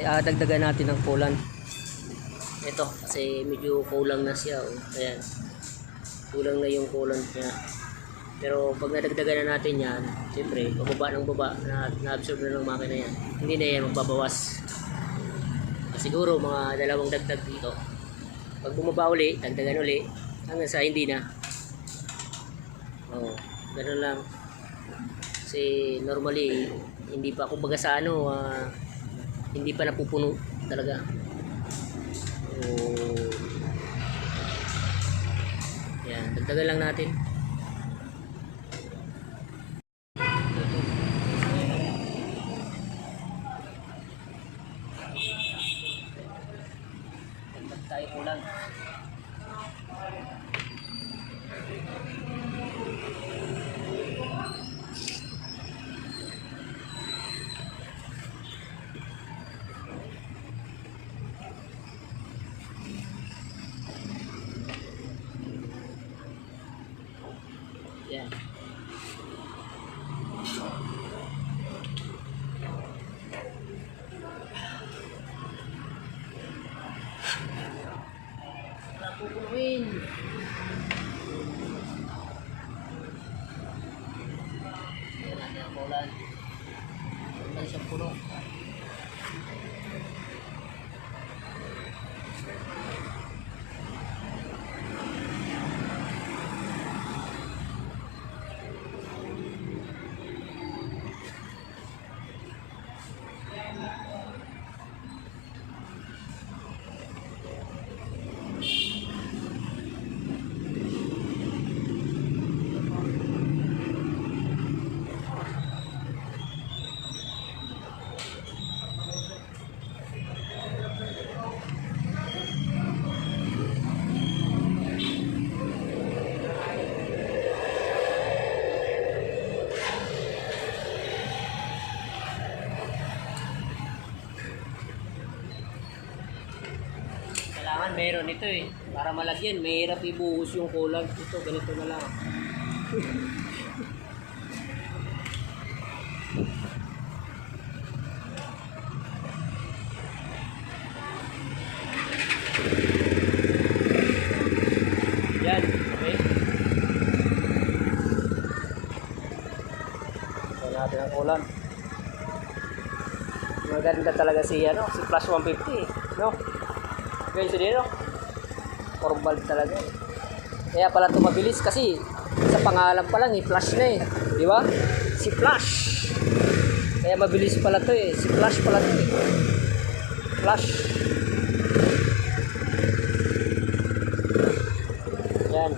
Dagdagan natin ng coolant. Ito kasi medyo kulang na siya, oh. Ayan, kulang na yung coolant niya. Pero pag nadagdagan na natin yan, siyempre bababa ng baba, na-absorb na ng makina yan, hindi na yan magbabawas. Siguro mga dalawang dagdag dito. Pag bumaba uli, dagdagan uli hanggang sa hindi na. Oh, ganun lang. Kasi normally hindi pa, kumbaga sa ano, hindi pa napupuno talaga. Oh, yan, dagdagan lang natin. Dagdag tayo ulan. Yan. Wala pupunuin. Yan natin ang ulan. Ulan siyang puno. Kailangan meron ito eh. Para malagyan, mahirap ibuhos yung coolant. Ito, ganito na lang. Yan, okay. Ito natin ang coolant. Maganda talaga si, ano, si Plus 150, no? Guys, hindi, no? Formal talaga eh. Kaya pala ito mabilis kasi sa pangalan pa lang, i-flash na eh. Di ba? Si Flash. Kaya mabilis pala ito eh. Si Flash pala ito eh. Flash. Yan.